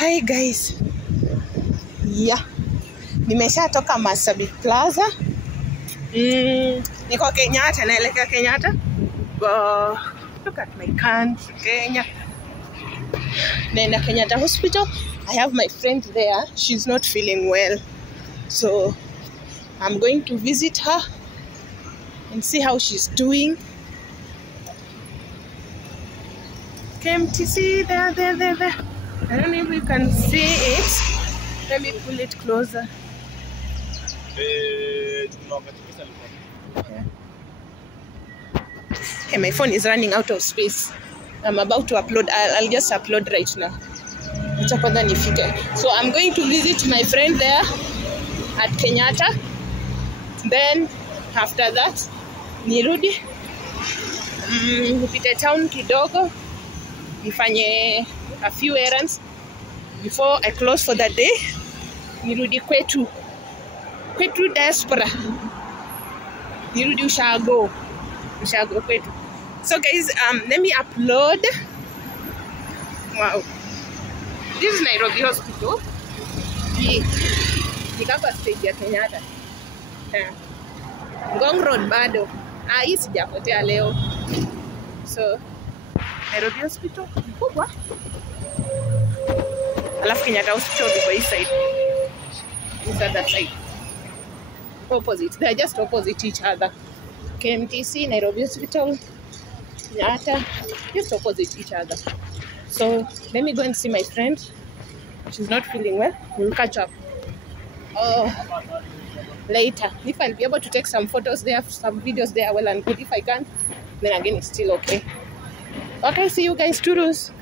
Hi guys. Yeah. Nimeshatoka Marsabit Plaza. Niko Kenyatta, naelekea Kenyatta. Look at my country, Kenya. Naenda Kenyatta Hospital. I have my friend there. She's not feeling well. So I'm going to visit her and see how she's doing. KMTC, there. I don't know if you can see it. Let me pull it closer. Yeah. Hey, my phone is running out of space. I'm about to upload. I'll just upload right now. So I'm going to visit my friend there at Kenyatta. Then after that, nirudi. Nipite town kidogo. Nifanye a few errands before I close for the day. Nirudi kwetu diaspora. Nirudi ushago kwetu. So guys, let me upload. Wow, this is Nairobi Hospital. Nikapa stage ya Kenyatta. Ngong Road bado. Hii sijapotea leo. So Nairobi Hospital kubwa. Alafu Kenyatta Hospital iko hii side. This other side. Opposite. They are just opposite each other. KMTC, Nairobi Hospital, Kenyatta, just opposite each other. So let me go and see my friend. She's not feeling well. We'll catch up later. If I'll be able to take some photos there, some videos there, well and good. If I can't, then again it's still okay. Okay, see you guys. Toodles.